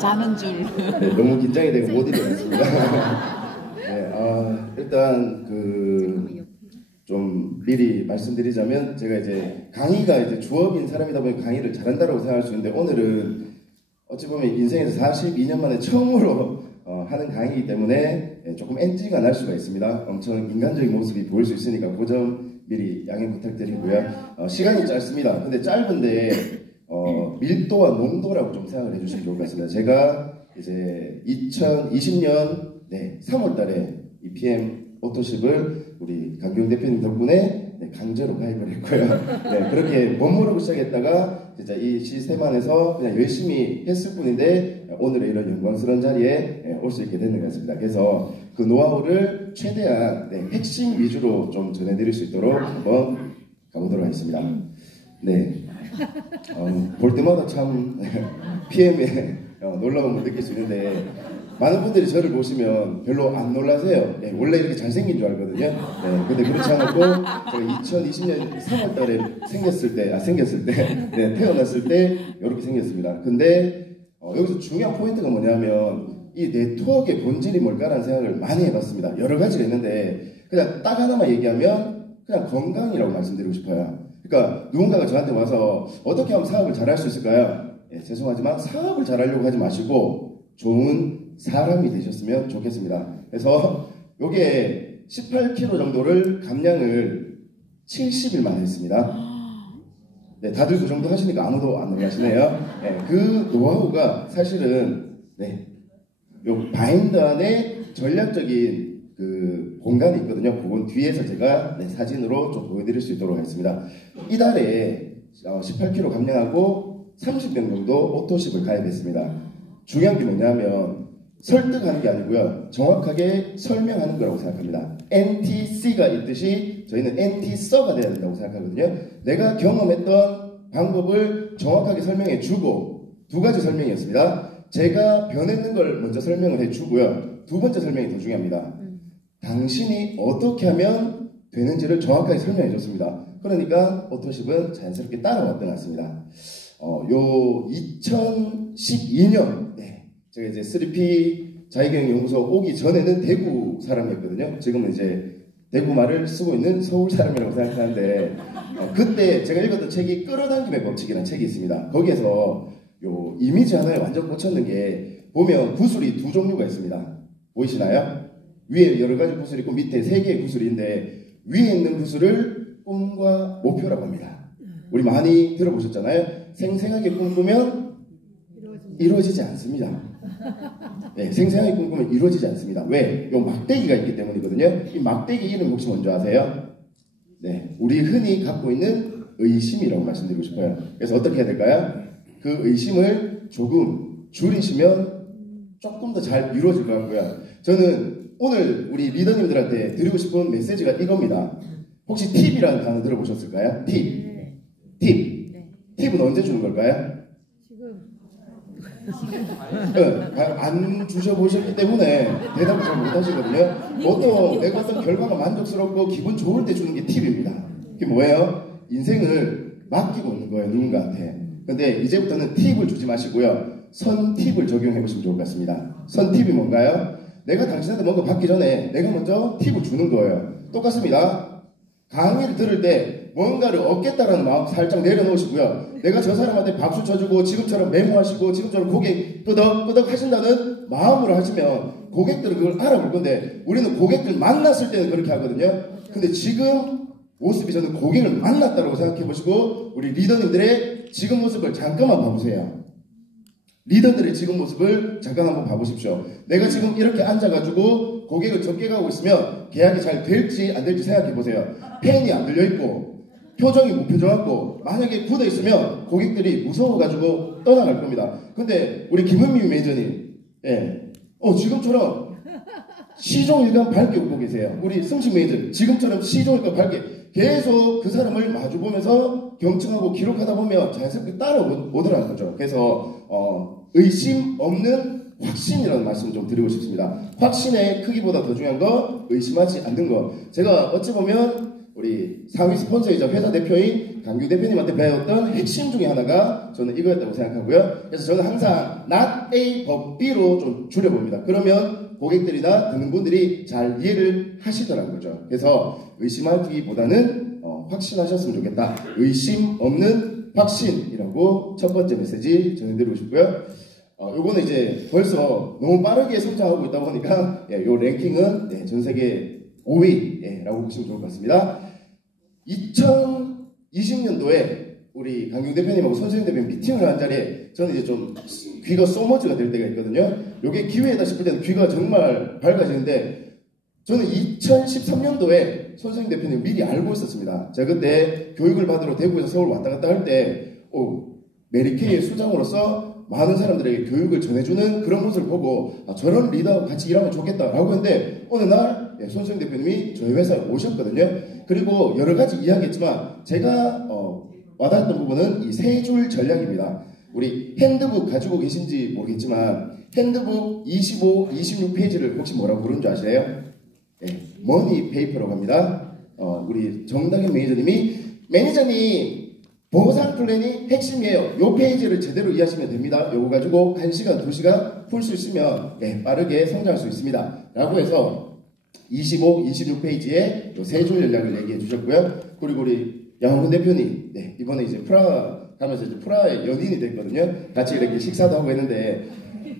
자는 줄. 네, 너무 긴장이 되고 못 일어났습니다. 네, 일단 좀 미리 말씀드리자면 제가 이제 강의가 이제 주업인 사람이다 보니 강의를 잘한다고 생각할 수 있는데 오늘은 어찌 보면 인생에서 42년 만에 처음으로 하는 강의이기 때문에 조금 NG가 날 수가 있습니다. 엄청 인간적인 모습이 보일 수 있으니까 그 점 미리 양해 부탁드리고요. 시간이 짧습니다. 근데 짧은데 밀도와 농도라고 좀 생각을 해주시면 좋을 것 같습니다. 제가 이제 2020년 3월달에 이 PM 오토십을 우리 강경 대표님 덕분에 강제로 가입을 했고요. 그렇게 멋모르고 시작했다가 진짜 이 시스템 안에서 그냥 열심히 했을 뿐인데 오늘의 이런 영광스러운 자리에 올 수 있게 되는 것 같습니다. 그래서 그 노하우를 최대한 핵심 위주로 좀 전해드릴 수 있도록 한번 가보도록 하겠습니다. 볼 때마다 참 PM에 놀라움을 느낄 수 있는데 많은 분들이 저를 보시면 별로 안 놀라세요. 원래 이렇게 잘생긴 줄 알거든요. 근데 그렇지 않았고 제가 2020년 3월달에 생겼을 때 태어났을 때 이렇게 생겼습니다. 근데 여기서 중요한 포인트가 뭐냐면 이 네트워크의 본질이 뭘까라는 생각을 많이 해봤습니다. 여러 가지가 있는데 그냥 딱 하나만 얘기하면 그냥 건강이라고 말씀드리고 싶어요. 그러니까 누군가가 저한테 와서 어떻게 하면 사업을 잘할 수 있을까요? 죄송하지만 사업을 잘하려고 하지 마시고 좋은 사람이 되셨으면 좋겠습니다. 그래서 요게 18kg 정도를 감량을 70일 만에 했습니다. 다들 그 정도 하시니까 아무도 안 놀라시네요. 그 노하우가 사실은 요 바인드 안에 전략적인 그 공간이 있거든요. 그건 뒤에서 제가 사진으로 좀 보여드릴 수 있도록 하겠습니다. 이달에 18kg 감량하고 30명 정도 오토십을 가입했습니다. 중요한 게 뭐냐면 설득하는 게 아니고요. 정확하게 설명하는 거라고 생각합니다. NTC가 있듯이 저희는 NT서가 돼야 된다고 생각하거든요. 내가 경험했던 방법을 정확하게 설명해 주고 두 가지 설명이었습니다. 제가 변했는 걸 먼저 설명을 해주고요. 두 번째 설명이 더 중요합니다. 당신이 어떻게 하면 되는지를 정확하게 설명해 줬습니다. 그러니까 오토십은 자연스럽게 따라왔던 것 같습니다. 요 2012년 제가 이제 3P 자기경영연구소 오기 전에는 대구 사람이었거든요. 지금은 이제 대구 말을 쓰고 있는 서울 사람이라고 생각하는데 그때 제가 읽었던 책이 끌어당김의 법칙이라는 책이 있습니다. 거기에서 요 이미지 하나에 완전 꽂혔는 게 보면 구슬이 두 종류가 있습니다. 보이시나요? 위에 여러 가지 구슬이 있고 밑에 세 개의 구슬이 있는데 위에 있는 구슬을 꿈과 목표라고 합니다. 우리 많이 들어보셨잖아요. 생생하게 꿈꾸면 이루어지지 않습니다. 생생하게 꿈꾸면 이루어지지 않습니다. 왜? 요 막대기가 있기 때문이거든요. 이 막대기 이름 혹시 뭔지 아세요? 우리 흔히 갖고 있는 의심이라고 말씀드리고 싶어요. 그래서 어떻게 해야 될까요? 그 의심을 조금 줄이시면 조금 더 잘 이루어질 것 같고요. 저는 오늘 우리 리더님들한테 드리고 싶은 메시지가 이겁니다. 혹시 팁이라는 단어 들어보셨을까요? 팁은 언제 주는 걸까요? 안 주셔보셨기 때문에 대답을 잘 못하시거든요. 보통 내가 어떤 결과가 만족스럽고 기분 좋을 때 주는 게 팁입니다. 그게 뭐예요? 인생을 맡기고 있는 거예요, 누군가한테. 근데 이제부터는 팁을 주지 마시고요. 선팁을 적용해 보시면 좋을 것 같습니다. 선팁이 뭔가요? 내가 당신한테 뭔가 받기 전에 내가 먼저 팁을 주는 거예요. 똑같습니다. 강의를 들을 때 뭔가를 얻겠다라는 마음 살짝 내려놓으시고요. 내가 저 사람한테 박수 쳐주고 지금처럼 메모하시고 지금처럼 고개 끄덕끄덕 하신다는 마음으로 하시면 고객들은 그걸 알아볼 건데 우리는 고객들 만났을 때는 그렇게 하거든요. 근데 지금 모습이 저는 고객을 만났다고 생각해 보시고 우리 리더님들의 지금 모습을 잠깐만 봐보세요. 리더들의 지금 모습을 잠깐 한번 봐보십시오. 내가 지금 이렇게 앉아가지고 고객을 적게 가고 있으면 계약이 잘 될지 안 될지 생각해 보세요. 펜이 안 들려있고 표정이 무표정하고 만약에 굳어있으면 고객들이 무서워가지고 떠나갈 겁니다. 근데 우리 김은미 매니저님 지금처럼 시종일관 밝게 웃고 계세요. 우리 승식 매니저 지금처럼 시종일관 밝게 계속 그 사람을 마주보면서 경청하고 기록하다 보면 자연스럽게 따라오더라는 거죠. 그래서 의심 없는 확신이라는 말씀을 좀 드리고 싶습니다. 확신의 크기보다 더 중요한 거 의심하지 않는 거. 제가 어찌 보면 우리 상위 스폰서이자 회사 대표인 강규 대표님한테 배웠던 핵심 중에 하나가 저는 이거였다고 생각하고요. 그래서 저는 항상 not A but B로 좀 줄여봅니다. 그러면 고객들이나 듣는 분들이 잘 이해를 하시더라는 거죠. 그래서 의심하기보다는 확신하셨으면 좋겠다. 의심 없는 확신이라고 첫 번째 메시지 전해드리고 싶고요. 요거는 이제 벌써 너무 빠르게 성장하고 있다 보니까 요 랭킹은 전 세계 5위라고 보시면 좋을 것 같습니다. 2020년도에 우리 강경 대표님하고 손수영 대표님 미팅을 한 자리에 저는 이제 좀 귀가 소머즈가 될 때가 있거든요. 요게 기회다 싶을 때는 귀가 정말 밝아지는데 저는 2013년도에 손수영 대표님 미리 알고 있었습니다. 제가 그때 교육을 받으러 대구에서 서울 왔다 갔다 할 때 메리케이의 수장으로서 많은 사람들에게 교육을 전해주는 그런 모습을 보고 저런 리더하고 같이 일하면 좋겠다라고 했는데 어느 날 손수영 대표님이 저희 회사에 오셨거든요. 그리고 여러 가지 이야기했지만 제가 와닿았던 부분은 이 세 줄 전략입니다. 우리 핸드북 가지고 계신지 모르겠지만 핸드북 25, 26페이지를 혹시 뭐라고 부르는 줄 아시나요? 머니 페이퍼라고 합니다. 우리 정다경 매니저님 보상 플랜이 핵심이에요. 요 페이지를 제대로 이해하시면 됩니다. 요거 가지고 1시간, 2시간 풀 수 있으면 빠르게 성장할 수 있습니다. 라고 해서 25, 26페이지에 요 세 줄 전략을 얘기해 주셨고요. 그리고 우리 양홍근 대표님, 이번에 이제 프라하 가면서 이제 프라하의 연인이 됐거든요. 같이 이렇게 식사도 하고 했는데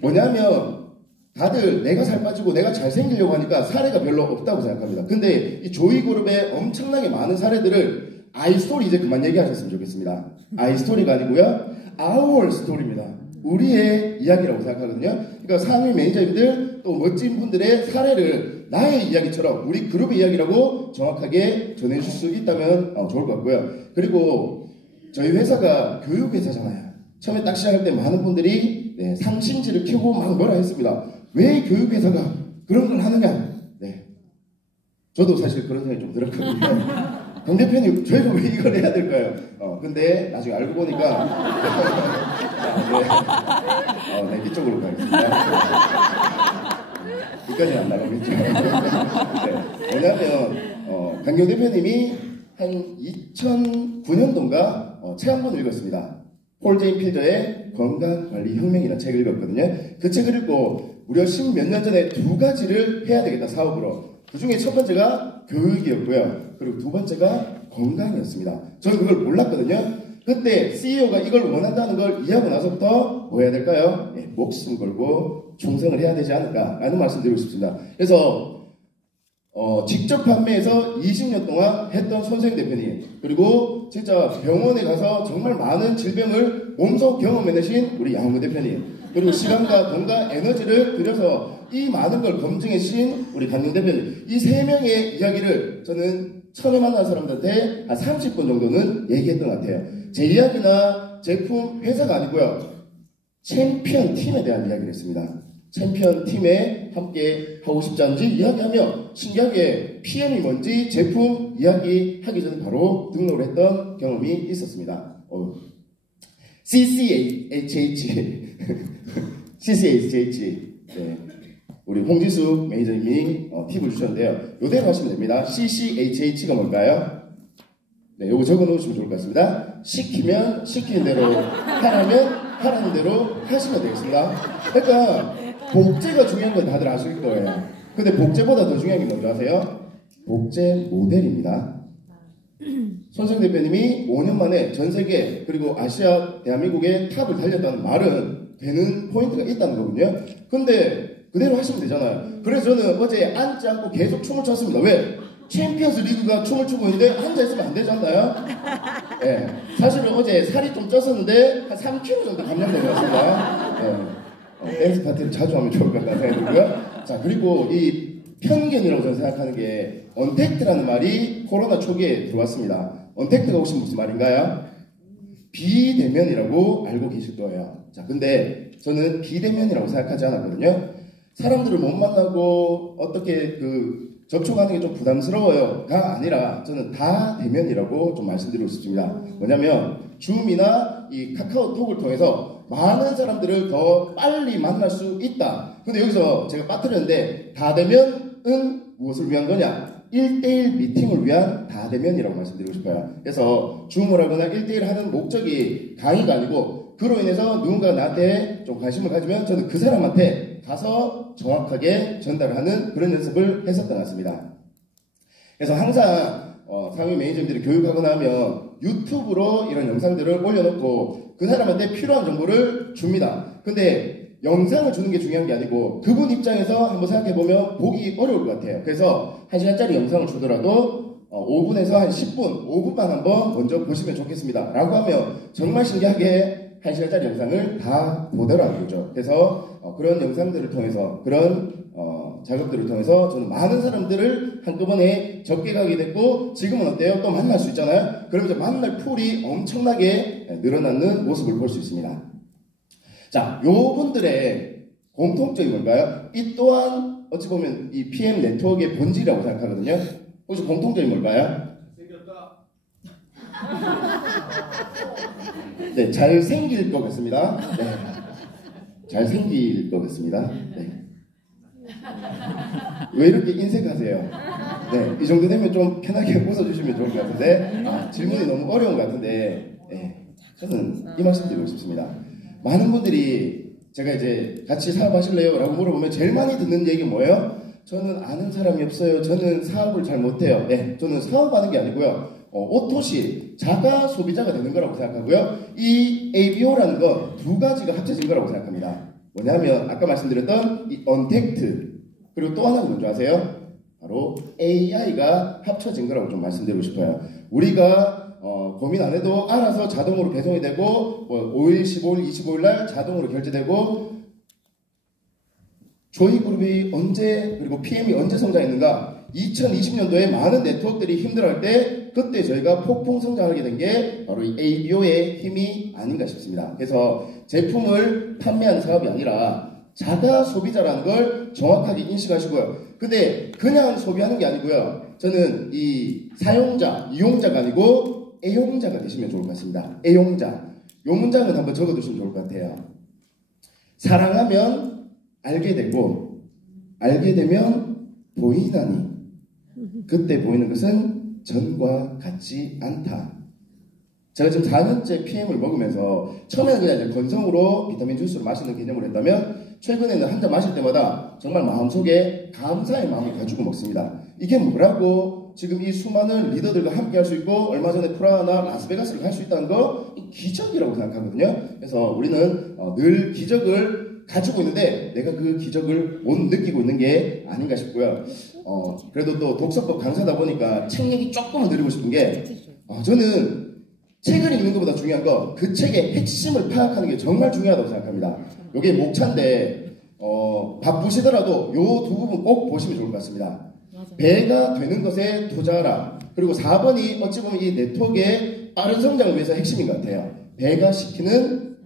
뭐냐면 다들 내가 살 빠지고 내가 잘생기려고 하니까 사례가 별로 없다고 생각합니다. 근데 이 조이그룹의 엄청나게 많은 사례들을 아이스토리 이제 그만 얘기하셨으면 좋겠습니다. 아이스토리가 아니고요. our 스토리입니다. 우리의 이야기라고 생각하거든요. 그러니까 상위 매니저님들 또 멋진 분들의 사례를 나의 이야기처럼 우리 그룹의 이야기라고 정확하게 전해줄 수 있다면 좋을 것 같고요. 그리고 저희 회사가 교육회사잖아요. 처음에 딱 시작할 때 많은 분들이 상심지를 켜고 막 뭐라 했습니다. 왜 교육회사가 그런 걸 하느냐. 저도 사실 그런 생각이 좀 들었거든요. 강 대표님, 저희가 왜 이걸 해야 될까요? 근데 나중에 알고 보니까 이쪽으로 가겠습니다. 여기까지는 안 나가겠죠. 뭐냐면 강경 대표님이 한 2009년도인가 책 한 권 읽었습니다. 폴 제인 필더의 건강관리혁명이라는 책을 읽었거든요. 그 책을 읽고 무려 10몇 년 전에 두 가지를 해야 되겠다 사업으로. 그 중에 첫 번째가 교육이었고요. 그리고 두 번째가 건강이었습니다. 저는 그걸 몰랐거든요. 그때 CEO가 이걸 원한다는 걸 이해하고 나서부터 뭐 해야 될까요? 목숨 걸고 충성을 해야 되지 않을까라는 말씀 드리고 싶습니다. 그래서 직접 판매해서 20년 동안 했던 손수영 대표님, 그리고 진짜 병원에 가서 정말 많은 질병을 몸소 경험해내신 우리 양홍근 대표님, 그리고 시간과 돈과 에너지를 들여서 이 많은 걸 검증해 주신 우리 강경 대표님, 이 세 명의 이야기를 저는 처음에 만난 사람들한테 한 30분 정도는 얘기했던 것 같아요. 제 이야기나 제품, 회사가 아니고요. 챔피언 팀에 대한 이야기를 했습니다. 챔피언 팀에 함께 하고 싶지 않은지 이야기하며 신기하게 PM이 뭔지 제품 이야기하기 전에 바로 등록을 했던 경험이 있었습니다. CCHH CCHH 우리 홍지숙 매니저님이 팁을 주셨는데요. 요대로 하시면 됩니다. CCHH가 뭘까요? 요거 적어 놓으시면 좋을 것 같습니다. 시키면 시키는 대로, 하라면 하라는 대로 하시면 되겠습니다. 그러니까 복제가 중요한 건 다들 아실 거예요. 근데 복제보다 더 중요한 게 뭔지 아세요? 복제 모델입니다. 손수영 대표님이 5년 만에 전 세계 그리고 아시아, 대한민국의 탑을 달렸다는 말은 되는 포인트가 있다는 거거든요. 근데 그대로 하시면 되잖아요. 그래서 저는 어제 앉지 않고 계속 춤을 췄습니다. 왜? 챔피언스 리그가 춤을 추고 있는데 앉아있으면 안 되지 않나요? 사실은 어제 살이 좀 쪘었는데 한 3kg 정도 감량된 것 같습니다. 댄스 파티를 자주 하면 좋을 것 같다는 생각이 들고요. 자, 그리고 이 편견이라고 저는 생각하는 게 언택트라는 말이 코로나 초기에 들어왔습니다. 언택트가 혹시 무슨 말인가요? 비대면이라고 알고 계실 거예요. 자, 근데 저는 비대면이라고 생각하지 않았거든요. 사람들을 못 만나고 어떻게 접촉하는 게 좀 부담스러워요가 아니라 저는 다 대면이라고 좀 말씀드리고 싶습니다. 뭐냐면 줌이나 이 카카오톡을 통해서 많은 사람들을 더 빨리 만날 수 있다. 근데 여기서 제가 빠뜨렸는데 다 대면은 무엇을 위한 거냐? 1대1 미팅을 위한 다대면이라고 말씀드리고 싶어요. 그래서 줌을 하거나 1대1 하는 목적이 강의가 아니고 그로 인해서 누군가 나한테 좀 관심을 가지면 저는 그 사람한테 가서 정확하게 전달하는 그런 연습을 했었던 것 같습니다. 그래서 항상 상위 매니저님들이 교육하거나 하면 유튜브로 이런 영상들을 올려놓고 그 사람한테 필요한 정보를 줍니다. 근데 영상을 주는 게 중요한 게 아니고 그분 입장에서 한번 생각해보면 보기 어려울 것 같아요. 그래서 1시간짜리 영상을 주더라도 5분에서 한 10분, 5분만 한번 먼저 보시면 좋겠습니다. 라고 하면 정말 신기하게 1시간짜리 영상을 다 보더라고요. 그래서 그런 영상들을 통해서 그런 작업들을 통해서 저는 많은 사람들을 한꺼번에 접게 가게 됐고 지금은 어때요? 또 만날 수 있잖아요. 그러면서 만날 풀이 엄청나게 늘어나는 모습을 볼 수 있습니다. 자, 요분들의 공통점이 뭘까요? 이 또한 어찌 보면 이 PM 네트워크의 본질이라고 생각하거든요. 혹시 공통점이 뭘까요? 생겼다. 네, 잘생길 것 같습니다. 네. 잘생길 것 같습니다. 네. 왜 이렇게 인색하세요? 네, 이 정도 되면 좀 편하게 웃어주시면 좋을 것 같은데 질문이 너무 어려운 것 같은데 네, 저는 이 말씀 드리고 싶습니다. 많은 분들이 제가 이제 같이 사업하실래요? 라고 물어보면 제일 많이 듣는 얘기 뭐예요? 저는 아는 사람이 없어요. 저는 사업을 잘 못해요. 네, 저는 사업하는 게 아니고요. 오롯이 자가 소비자가 되는 거라고 생각하고요. 이 ABO라는 건 두 가지가 합쳐진 거라고 생각합니다. 뭐냐면 아까 말씀드렸던 이 언택트 그리고 또 하나는 뭔지 아세요? 바로 AI가 합쳐진 거라고 좀 말씀드리고 싶어요. 우리가 고민 안 해도 알아서 자동으로 배송이 되고 5일, 15일, 25일 날 자동으로 결제되고 조이그룹이 언제 그리고 PM이 언제 성장했는가 2020년도에 많은 네트워크들이 힘들어할 때 그때 저희가 폭풍 성장하게 된 게 바로 이 ABO의 힘이 아닌가 싶습니다. 그래서 제품을 판매하는 사업이 아니라 자가 소비자라는 걸 정확하게 인식하시고요. 근데 그냥 소비하는 게 아니고요. 저는 이 사용자, 이용자가 아니고 애용자가 되시면 좋을 것 같습니다. 애용자. 요 문장은 한번 적어두시면 좋을 것 같아요. 사랑하면 알게 되고 알게 되면 보이나니 그때 보이는 것은 전과 같지 않다. 제가 지금 4년째 PM을 먹으면서 처음에는 그냥 이제 건성으로 비타민 주스를 마시는 개념으로 했다면 최근에는 한 잔 마실 때마다 정말 마음속에 감사의 마음을 가지고 먹습니다. 이게 뭐라고 지금 이 수많은 리더들과 함께 할 수 있고 얼마 전에 프라하나 라스베가스를 갈 수 있다는 거 기적이라고 생각하거든요. 그래서 우리는 늘 기적을 가지고 있는데 내가 그 기적을 못 느끼고 있는 게 아닌가 싶고요. 그래도 또 독서법 강사다 보니까 책 얘기 조금은 드리고 싶은 게 저는 책을 읽는 것보다 중요한 건 그 책의 핵심을 파악하는 게 정말 중요하다고 생각합니다. 이게 목차인데 바쁘시더라도 요 두 부분 꼭 보시면 좋을 것 같습니다. 배가 되는 것에 투자하라. 그리고 4번이 어찌 보면 이 네트워크의 빠른 성장을 위해서 핵심인 것 같아요. 배가 시키는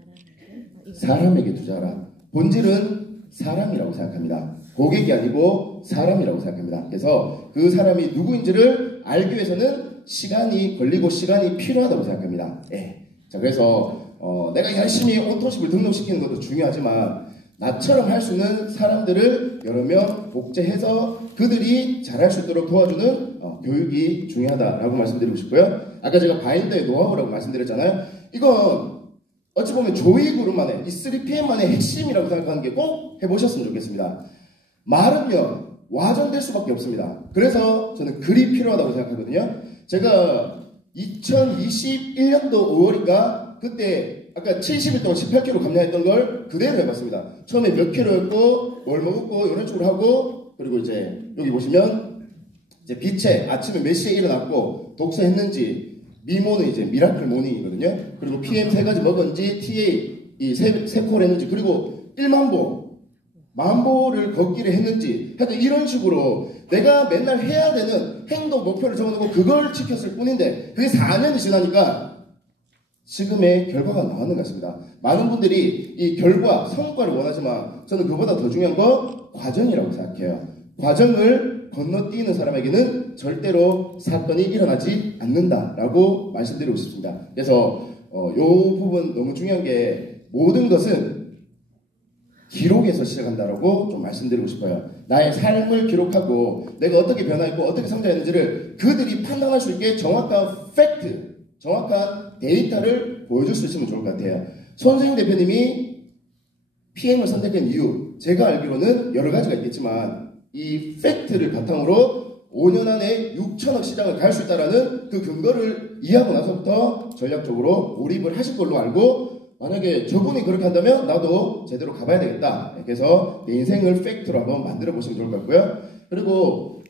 사람에게 투자하라. 본질은 사람이라고 생각합니다. 고객이 아니고 사람이라고 생각합니다. 그래서 그 사람이 누구인지를 알기 위해서는 시간이 걸리고 시간이 필요하다고 생각합니다. 네. 자, 그래서 내가 열심히 오토십을 등록시키는 것도 중요하지만 나처럼 할 수 있는 사람들을 여러 명 복제해서 그들이 잘할 수 있도록 도와주는 교육이 중요하다라고 말씀드리고 싶고요. 아까 제가 바인더의 노하우라고 말씀드렸잖아요. 이건 어찌 보면 조이그룹만의 이 3PM만의 핵심이라고 생각하는 게 꼭 해보셨으면 좋겠습니다. 말은요 와전될 수밖에 없습니다. 그래서 저는 글이 필요하다고 생각하거든요. 제가 2021년도 5월인가 그때 아까 70일 동안 18kg 감량했던 걸 그대로 해봤습니다. 처음에 몇 킬로였고 뭘 먹었고 이런 식으로 하고 그리고 이제 여기 보시면 이제 빛에 아침에 몇 시에 일어났고 독서했는지 미모는 이제 미라클 모닝이거든요. 그리고 PM 3가지 먹었는지 TA 이 3콜 했는지 그리고 1만보 만보를 걷기를 했는지 하여튼 이런 식으로 내가 맨날 해야 되는 행동 목표를 정해놓고 그걸 지켰을 뿐인데 그게 4년이 지나니까 지금의 결과가 나오는 것 같습니다. 많은 분들이 이 결과, 성과를 원하지만 저는 그보다 더 중요한 건 과정이라고 생각해요. 과정을 건너뛰는 사람에게는 절대로 사건이 일어나지 않는다라고 말씀드리고 싶습니다. 그래서 이 부분 너무 중요한 게 모든 것은 기록에서 시작한다라고 좀 말씀드리고 싶어요. 나의 삶을 기록하고 내가 어떻게 변화했고 어떻게 성장했는지를 그들이 판단할 수 있게 정확한 팩트, 정확한 데이터를 보여줄 수 있으면 좋을 것 같아요. 손승희 대표님이 PM을 선택한 이유, 제가 알기로는 여러 가지가 있겠지만 이 팩트를 바탕으로 5년 안에 6천억 시장을 갈 수 있다는 그 근거를 이해하고 나서부터 전략적으로 몰입을 하실 걸로 알고, 만약에 저분이 그렇게 한다면 나도 제대로 가봐야 되겠다. 그래서 내 인생을 팩트로 한번 만들어 보시면 좋을 것 같고요. 그리고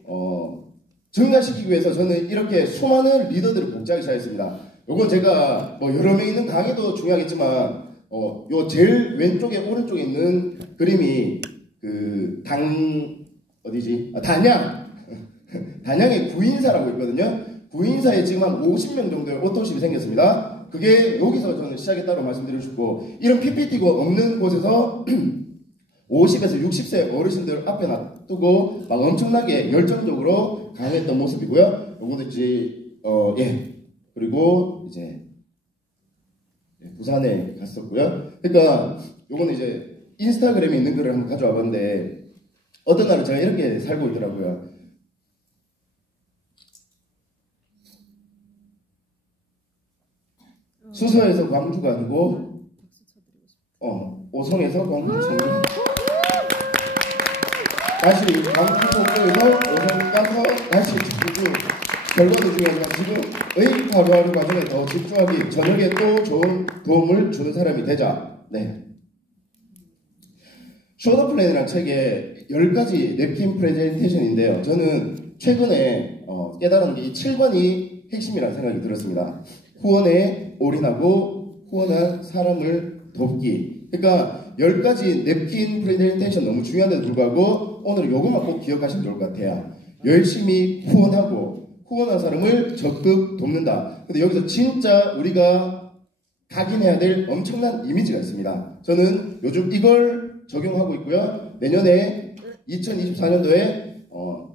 증가시키기 위해서 저는 이렇게 수많은 리더들을 복제하기 시작했습니다. 요건 제가 뭐 여러 명 있는 강의도 중요하겠지만 요 제일 왼쪽에 오른쪽에 있는 그림이 그 단양의 구인사라고 있거든요. 구인사에 지금 한 50명 정도의 오토십이 생겼습니다. 그게 여기서 저는 시작했다고 말씀드리고 싶고, 이런 PPT가 없는 곳에서 50에서 60세 어르신들 앞에 놔두고 막 엄청나게 열정적으로 강의했던 모습이고요. 요거도 이제 그리고 이제 부산에 갔었고요. 그러니까 요거는 이제 인스타그램에 있는 글을 한번 가져와 봤는데, 어떤 날은 제가 이렇게 살고 있더라고요. 수서에서 광주가 아니고 오송에서 광주 다시 광주 송도에서 오송 가서 다시 광주. 결과도 중요하지만 지금의 하루하루 과정에 더 집중하기, 저녁에 또 좋은 도움을 주는 사람이 되자. 네. 쇼더 플랜이라는 책에 10가지 냅킨 프레젠테이션인데요. 저는 최근에 깨달은 게 이 7번이 핵심이라는 생각이 들었습니다. 후원에 올인하고 후원한 사람을 돕기. 그러니까 10가지 냅킨 프레젠테이션 너무 중요한데도 불구하고 오늘 이것만 꼭 기억하시면 좋을 것 같아요. 열심히 후원하고 후원한 사람을 적극 돕는다. 근데 여기서 진짜 우리가 각인해야 될 엄청난 이미지가 있습니다. 저는 요즘 이걸 적용하고 있고요. 내년에 2024년도에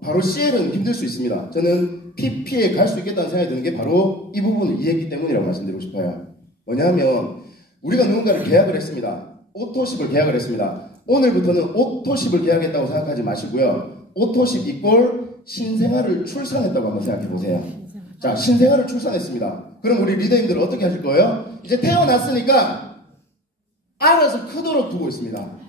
바로 CL은 힘들 수 있습니다. 저는 PP에 갈 수 있겠다는 생각이 드는 게 바로 이 부분을 이해했기 때문이라고 말씀드리고 싶어요. 뭐냐면 우리가 누군가를 계약을 했습니다. 오토십을 계약을 했습니다. 오늘부터는 오토십을 계약했다고 생각하지 마시고요. 오토십 이꼴 신생아를 출산했다고 한번 생각해 보세요. 자, 신생아를 출산했습니다. 그럼 우리 리더님들은 어떻게 하실 거예요? 이제 태어났으니까 알아서 크도록 두고 있습니다.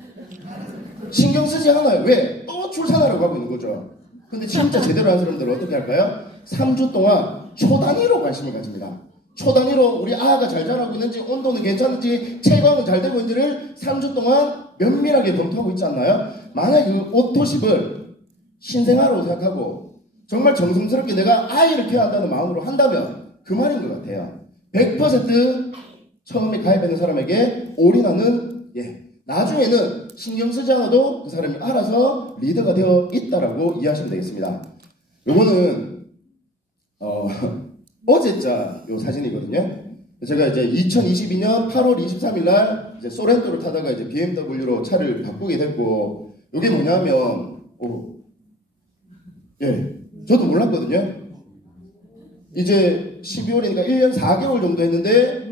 신경 쓰지 않아요. 왜? 또 출산하려고 하고 있는 거죠. 근데 진짜 제대로 한 사람들은 어떻게 할까요? 3주 동안 초 단위로 관심을 가집니다. 초 단위로 우리 아이가 잘 자라고 있는지, 온도는 괜찮은지, 체감은 잘 되고 있는지를 3주 동안 면밀하게 검토하고 있지 않나요? 만약에 그 오토십을 신생아라고 생각하고 정말 정성스럽게 내가 아이를 케어한다는 마음으로 한다면 그 말인 것 같아요. 100% 처음에 가입하는 사람에게 올인하는, 나중에는 신경 쓰지 않아도 그 사람이 알아서 리더가 되어 있다라고 이해하시면 되겠습니다. 요거는 어제자 요 사진이거든요. 제가 이제 2022년 8월 23일 날 이제 소렌토를 타다가 이제 BMW로 차를 바꾸게 됐고, 요게 뭐냐면 저도 몰랐거든요. 이제 12월이니까 1년 4개월 정도 했는데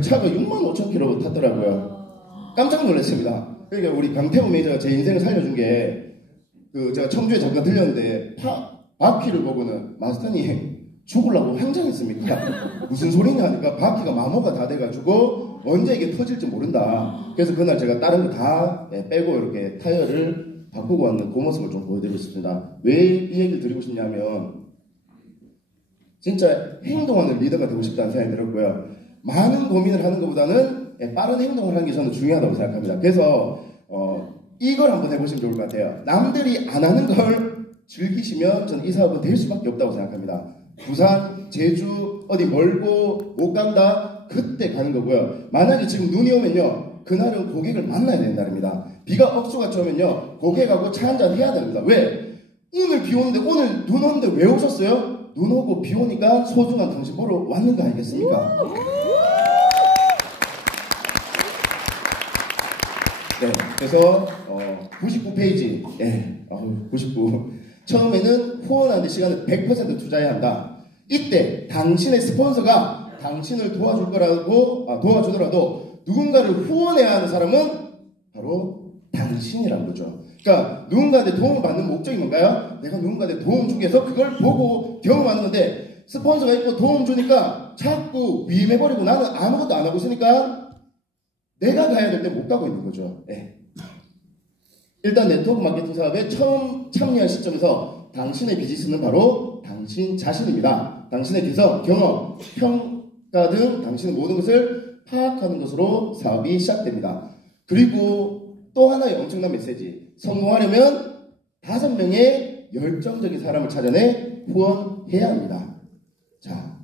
차가 65,000km 탔더라고요. 깜짝 놀랐습니다. 그러니까 우리 강태호 매니저가 제 인생을 살려준 게, 제가 청주에 잠깐 들렸는데 바퀴를 보고는 마스터님 죽으려고 향장했습니까? 무슨 소리냐 하니까 바퀴가 마모가 다 돼가지고 언제 이게 터질지 모른다. 그래서 그날 제가 다른 거 다 빼고 이렇게 타이어를 바꾸고 왔는 그 모습을 좀 보여드리고 싶습니다. 왜 이 얘기를 드리고 싶냐면 진짜 행동하는 리더가 되고 싶다는 생각이 들었고요. 많은 고민을 하는 것보다는 빠른 행동을 하는 게 저는 중요하다고 생각합니다. 그래서 이걸 한번 해보시면 좋을 것 같아요. 남들이 안 하는 걸 즐기시면 저는 이 사업은 될 수밖에 없다고 생각합니다. 부산, 제주, 어디 멀고 못 간다? 그때 가는 거고요. 만약에 지금 눈이 오면요, 그날은 고객을 만나야 된다입니다. 비가 억수같이 오면요, 고객하고 차 한잔 해야 됩니다. 왜? 오늘 비 오는데, 오늘 눈 오는데 왜 오셨어요? 눈 오고 비 오니까 소중한 당신 보러 왔는 거 아니겠습니까? 네, 그래서 99페이지, 99. 처음에는 후원하는 시간을 100% 투자해야 한다. 이때 당신의 스폰서가 당신을 도와주더라도 누군가를 후원해야 하는 사람은 바로 당신이란 거죠. 그러니까 누군가한테 도움을 받는 목적이 뭔가요? 내가 누군가한테 도움 주기 위해서 그걸 보고 경험하는 건데 스폰서가 있고 도움 주니까 자꾸 위임해버리고 나는 아무것도 안 하고 있으니까 내가 가야 될 때 못 가고 있는 거죠. 네. 일단 네트워크 마케팅 사업에 처음 참여한 시점에서 당신의 비즈니스는 바로 당신 자신입니다. 당신의 개성, 경험, 평가 등 당신의 모든 것을 파악하는 것으로 사업이 시작됩니다. 그리고 또 하나의 엄청난 메시지. 성공하려면 5명의 열정적인 사람을 찾아내 후원해야 합니다. 자,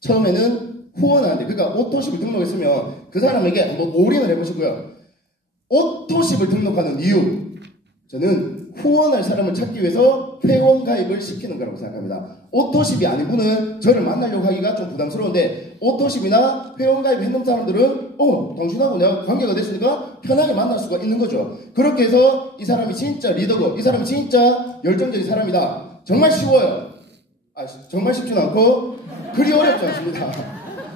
처음에는 후원하는데, 그러니까 오토십을 등록했으면 그 사람에게 한번 올인을 해보시고요. 오토십을 등록하는 이유, 저는 후원할 사람을 찾기 위해서 회원 가입을 시키는 거라고 생각합니다. 오토십이 아닌 분은 저를 만나려고 하기가 좀 부담스러운데 오토십이나 회원 가입 했는 사람들은 당신하고 내가 관계가 됐으니까 편하게 만날 수가 있는 거죠. 그렇게 해서 이 사람이 진짜 리더고 이 사람이 진짜 열정적인 사람이다. 정말 쉬워요. 정말 쉽지는 않고 그리 어렵지 않습니다.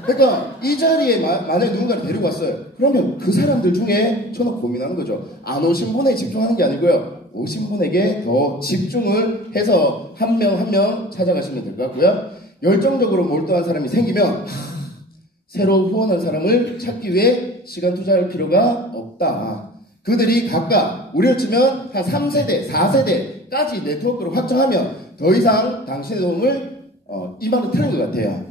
그러니까 이 자리에 만약에 누군가를 데리고 왔어요. 그러면 그 사람들 중에 저는 고민하는 거죠. 안 오신 분에 집중하는 게 아니고요. 오신 분에게 더 집중을 해서 한 명 한 명 찾아가시면 될 것 같고요. 열정적으로 몰두한 사람이 생기면 새로 후원할 사람을 찾기 위해 시간 투자할 필요가 없다. 그들이 각각 우리로 치면 한 3세대, 4세대까지 네트워크를 확장하면 더 이상 당신의 도움을 이 말은 틀린 것 같아요.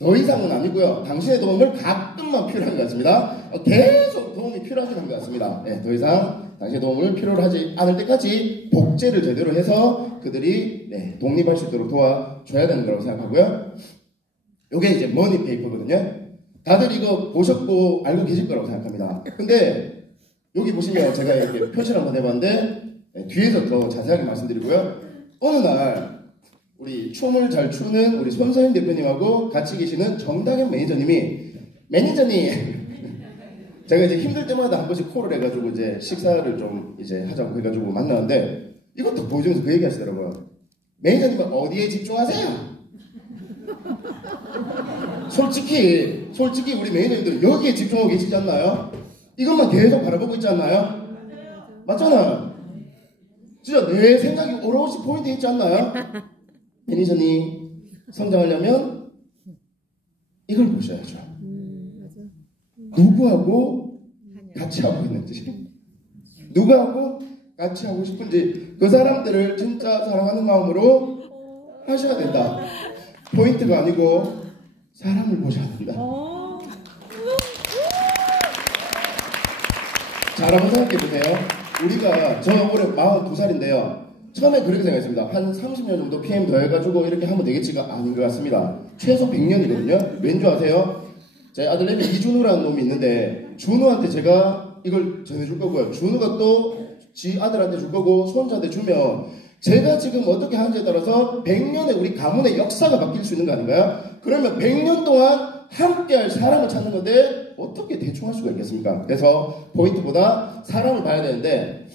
더 이상은 아니고요. 당신의 도움을 가끔만 필요한 것 같습니다. 계속 도움이 필요하진 것 같습니다. 네, 더 이상 당신의 도움을 필요로 하지 않을 때까지 복제를 제대로 해서 그들이 독립할 수 있도록 도와줘야 되는 거라고 생각하고요. 이게 이제 머니 페이퍼거든요. 다들 이거 보셨고 알고 계실 거라고 생각합니다. 근데 여기 보시면 제가 이렇게 표시를 한번 해봤는데 뒤에서 더 자세하게 말씀드리고요. 어느 날 우리 춤을 잘 추는 우리 손서영 대표님하고 같이 계시는 정다경 매니저님 제가 이제 힘들 때마다 한 번씩 콜을 해가지고 이제 식사를 좀 이제 하자고 해가지고 만나는데 이것도 보여주면서 그 얘기 하시더라고요. 매니저님은 어디에 집중하세요? 솔직히 우리 매니저님들은 여기에 집중하고 계시지 않나요? 이것만 계속 바라보고 있지 않나요? 맞잖아요. 진짜 내 생각이 오롯이 포인트에 있지 않나요? 매니저님 성장하려면 이걸 보셔야죠. 누구하고 같이 하고 있는지, 누구하고 같이 하고 싶은지 그 사람들을 진짜 사랑하는 마음으로 하셔야 된다. 포인트가 아니고 사람을 보셔야 된다. 잘 한번 생각해보세요. 우리가 저 올해 42살인데요. 처음에 그렇게 생각했습니다. 한 30년 정도 PM 더 해가지고 이렇게 하면 되겠지가 아닌 것 같습니다. 최소 100년이거든요. 왠 줄 아세요? 제 아들내미 이준우라는 놈이 있는데 준우한테 제가 이걸 전해줄 거고요. 준우가 또 지 아들한테 줄 거고 손자한테 주면 제가 지금 어떻게 하는지에 따라서 100년의 우리 가문의 역사가 바뀔 수 있는 거 아닌가요? 그러면 100년 동안 함께할 사람을 찾는 건데 어떻게 대충 할 수가 있겠습니까? 그래서 포인트보다 사람을 봐야 되는데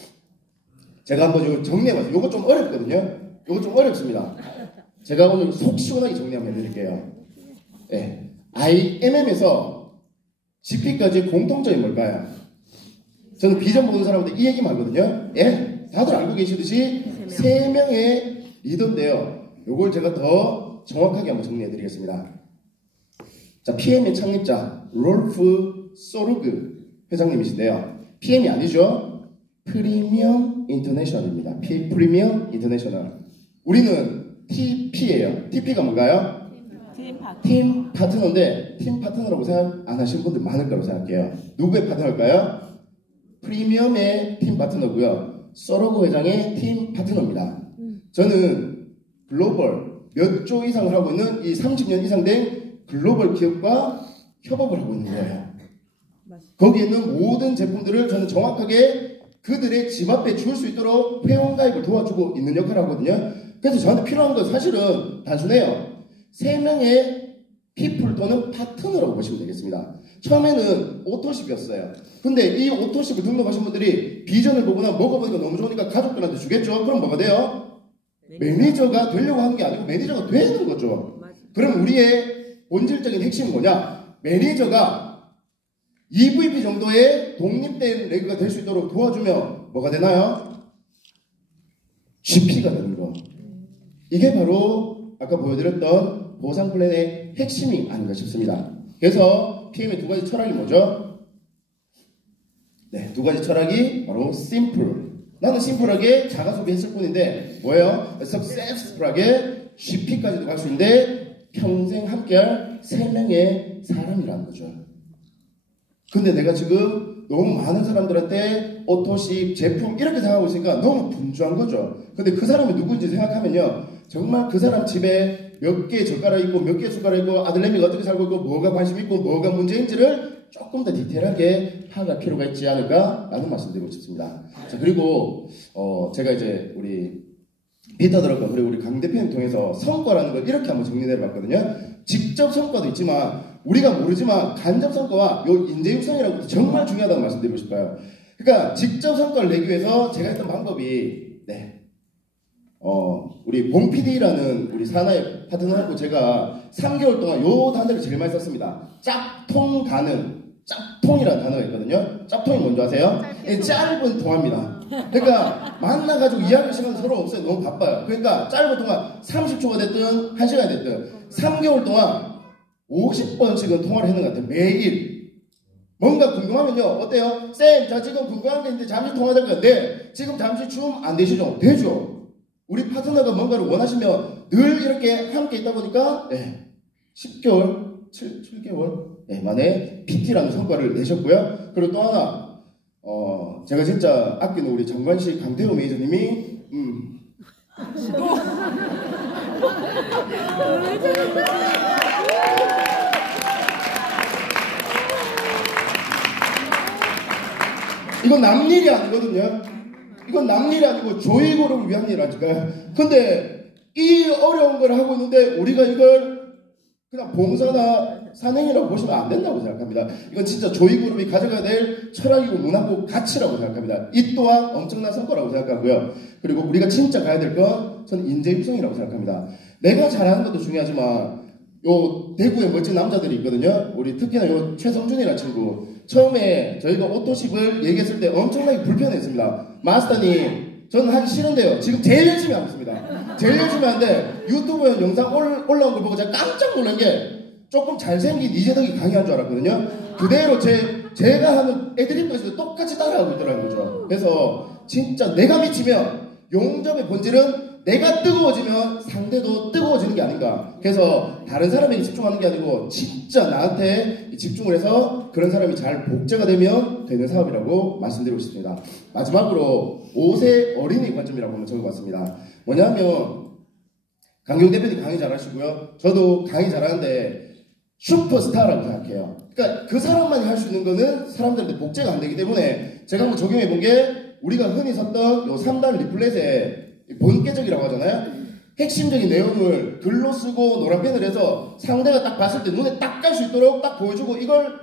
제가 한번 이거 정리해봤어요. 이거 좀 어렵거든요. 이거 좀 어렵습니다. 제가 오늘 속 시원하게 정리 한번 해드릴게요. 네. IMM에서 GP까지 공통점이 뭘까요? 저는 비전 보는 사람한테 이 얘기만 하거든요. 예, 다들 알고 계시듯이 3명의 리더인데요. 이걸 제가 더 정확하게 한번 정리해드리겠습니다. 자, PM의 창립자 롤프 소르그 회장님이신데요. PM이 아니죠. 프리미엄 인터내셔널입니다. 프리미엄 인터내셔널. 우리는 TP예요. TP가 뭔가요? 팀 파트너인데 팀 파트너라고 생각 안 하시는 분들 많을 거라고 생각해요. 누구의 파트너일까요? 프리미엄의 팀 파트너고요. 서로그 회장의 팀 파트너입니다. 저는 글로벌 몇 조 이상을 하고 있는 이 30년 이상 된 글로벌 기업과 협업을 하고 있는 거예요. 거기에 있는 모든 제품들을 저는 정확하게 그들의 집 앞에 줄 수 있도록 회원가입을 도와주고 있는 역할을 하거든요. 그래서 저한테 필요한 건 사실은 단순해요. 3명의 피플 또는 파트너라고 보시면 되겠습니다. 처음에는 오토십이었어요. 근데 이 오토십을 등록하신 분들이 비전을 보거나 먹어보니까 너무 좋으니까 가족들한테 주겠죠? 그럼 뭐가 돼요? 매니저가 되려고 하는 게 아니고 매니저가 되는 거죠. 그럼 우리의 본질적인 핵심은 뭐냐? 매니저가 EVP 정도의 독립된 레그가 될 수 있도록 도와주면 뭐가 되나요? GP가 되는 거. 이게 바로 아까 보여드렸던 보상 플랜의 핵심이 아닌가 싶습니다. 그래서 PM의 두 가지 철학이 뭐죠? 네, 두 가지 철학이 바로 심플. 나는 심플하게 자가 소비했을 뿐인데 뭐예요? 석세스풀하게 GP까지도 갈 수 있는데 평생 함께할 3명의 사람이라는 거죠. 근데 내가 지금 너무 많은 사람들한테 오토십, 제품 이렇게 생각하고 있으니까 너무 분주한 거죠. 근데 그 사람이 누구인지 생각하면요, 정말 그 사람 집에 몇 개의 젓가락 있고 몇 개의 숟가락 있고 아들내미가 어떻게 살고 있고 뭐가 관심 있고 뭐가 문제인지를 조금 더 디테일하게 파악할 필요가 있지 않을까라는 말씀드리고 싶습니다. 자, 그리고 제가 이제 우리 피터들과 그리고 우리 강 대표님 통해서 성과라는 걸 이렇게 한번 정리해 봤거든요. 직접 성과도 있지만 우리가 모르지만 간접 성과와 요 인재 육성이라는 것도 정말 중요하다고 말씀드리고 싶어요. 그러니까 직접 성과를 내기 위해서 제가 했던 방법이 우리 봄PD라는 우리 사나이 파트너하고 제가 3개월 동안 요 단어를 제일 많이 썼습니다. 짝통 가능. 짝통이라는 단어가 있거든요. 짝통이 뭔지 아세요? 짧은 통화입니다. 그러니까 만나가지고 이야기할 시간 서로 없어요. 너무 바빠요. 그러니까 짧은 통화 30초가 됐든 1시간이 됐든 3개월 동안 50번씩은 통화를 했는 것 같아요. 매일. 뭔가 궁금하면요. 어때요? 쌤, 저 지금 궁금한 게 있는데 잠시 통화될 거예요. 네. 지금 잠시 춤 안 되시죠? 되죠. 우리 파트너가 뭔가를 원하시면 늘 이렇게 함께 있다 보니까 10개월, 7개월 만에 PT라는 성과를 내셨고요. 그리고 또 하나 제가 진짜 아끼는 우리 정관식 강태호 매니저님이 이건 남 일이 아니거든요. 이건 남 일이 아니고 조이고를 위한 일이라니까요. 근데 이 어려운 걸 하고 있는데 우리가 이걸 그냥 봉사나 산행이라고 보시면 안 된다고 생각합니다. 이건 진짜 조이그룹이 가져가야 될 철학이고 문화고 가치라고 생각합니다. 이 또한 엄청난 성과라고 생각하고요. 그리고 우리가 진짜 가야 될 건 저는 인재 육성이라고 생각합니다. 내가 잘하는 것도 중요하지만 요 대구에 멋진 남자들이 있거든요. 우리 특히나 요 최성준이라는 친구. 처음에 저희가 오토십을 얘기했을 때 엄청나게 불편했습니다. 마스터님, 저는 하기 싫은데요. 지금 제일 열심히 하고 있습니다. 제일 열심히 하는데 유튜브에 영상 올라온 걸 보고 제가 깜짝 놀란 게 조금 잘생긴 이재덕이 강의한 줄 알았거든요. 그대로 제가 하는 애드립까지도 똑같이 따라하고 있더라는 거죠. 그래서 진짜 내가 미치면 용접의 본질은 내가 뜨거워지면 상대도 뜨거워지는 게 아닌가. 그래서 다른 사람에게 집중하는 게 아니고 진짜 나한테 집중을 해서 그런 사람이 잘 복제가 되면 되는 사업이라고 말씀드리고 싶습니다. 마지막으로 5세 어린이 관점이라고 한번 적어봤습니다. 뭐냐면 강경 대표님 강의 잘하시고요. 저도 강의 잘하는데 슈퍼스타라고 생각해요. 그러니까 그 사람만이 할 수 있는 거는 사람들한테 복제가 안 되기 때문에 제가 한번 적용해 본 게 우리가 흔히 썼던 요 3단 리플렛의 본계적이라고 하잖아요. 핵심적인 내용을 글로 쓰고 노란펜을 해서 상대가 딱 봤을 때 눈에 딱 깔 수 있도록 딱 보여주고 이걸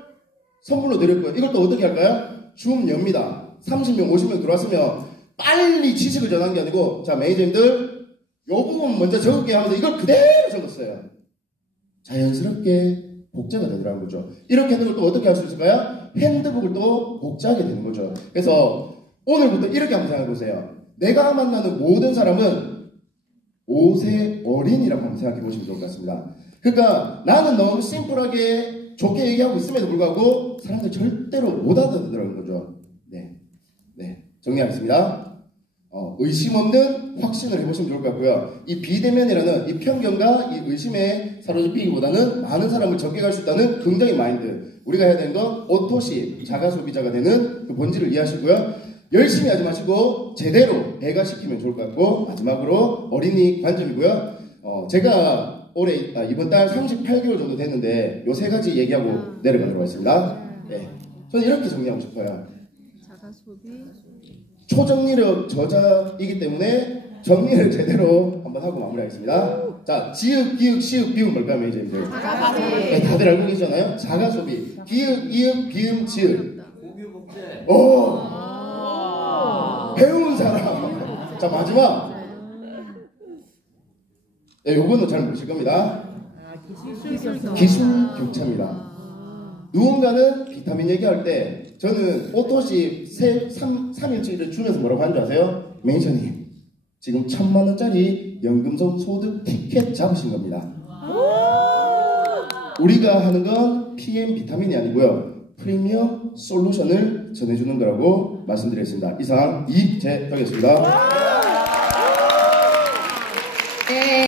선물로 드릴 거예요. 이걸 또 어떻게 할까요? 줌 엽니다. 30명, 50명 들어왔으면 빨리 지식을 전하는 게 아니고 자, 매니저님들 요 부분 먼저 적을게요 하면서 이걸 그대로 적었어요. 자연스럽게 복제가 되더라는 거죠. 이렇게 하는 걸 또 어떻게 할 수 있을까요? 핸드북을 또 복제하게 되는 거죠. 그래서 오늘부터 이렇게 한번 생각해 보세요. 내가 만나는 모든 사람은 5세 어린이라고 한번 생각해 보시면 좋을 것 같습니다. 그러니까 나는 너무 심플하게 좋게 얘기하고 있음에도 불구하고 사람들 절대로 못 알아듣더라는 거죠. 네. 정리하겠습니다. 의심 없는 확신을 해보시면 좋을 것 같고요. 이 비대면이라는 이 편견과 이 의심에 사로잡히기보다는 많은 사람을 적게 갈 수 있다는 긍정의 마인드. 우리가 해야 되는 건 오토시, 자가 소비자가 되는 그 본질을 이해하시고요. 열심히 하지 마시고 제대로 배가시키면 좋을 것 같고 마지막으로 어린이 관점이고요. 제가 올해 이번 달 38개월 정도 됐는데 요 3가지 얘기하고 내려가도록 하겠습니다. 네. 저는 이렇게 정리하고 싶어요. 자가 소비 초정리력 저작이기 때문에 정리를 제대로 한번 하고 마무리하겠습니다. 자, 지읒, 기읒, 시읒, 비읒 뭘까요, 매니저님들? 자가소비. 네, 다들 알고 계시잖아요? 자가소비. 기읒, 이읒, 비읒, 지읒. 공유복제. 오! 배운 사람. 자, 마지막. 네, 요거는 잘 모르실 겁니다. 기술 교차입니다. 누군가는 비타민 얘기할 때 저는 오토시 3일치를 주면서 뭐라고 하는 줄 아세요? 매니저님 지금 1000만원짜리 연금소득 티켓 잡으신 겁니다. 우리가 하는 건 PM 비타민이 아니고요. 프리미엄 솔루션을 전해주는 거라고 말씀드리겠습니다. 이상 이재덕이었습니다.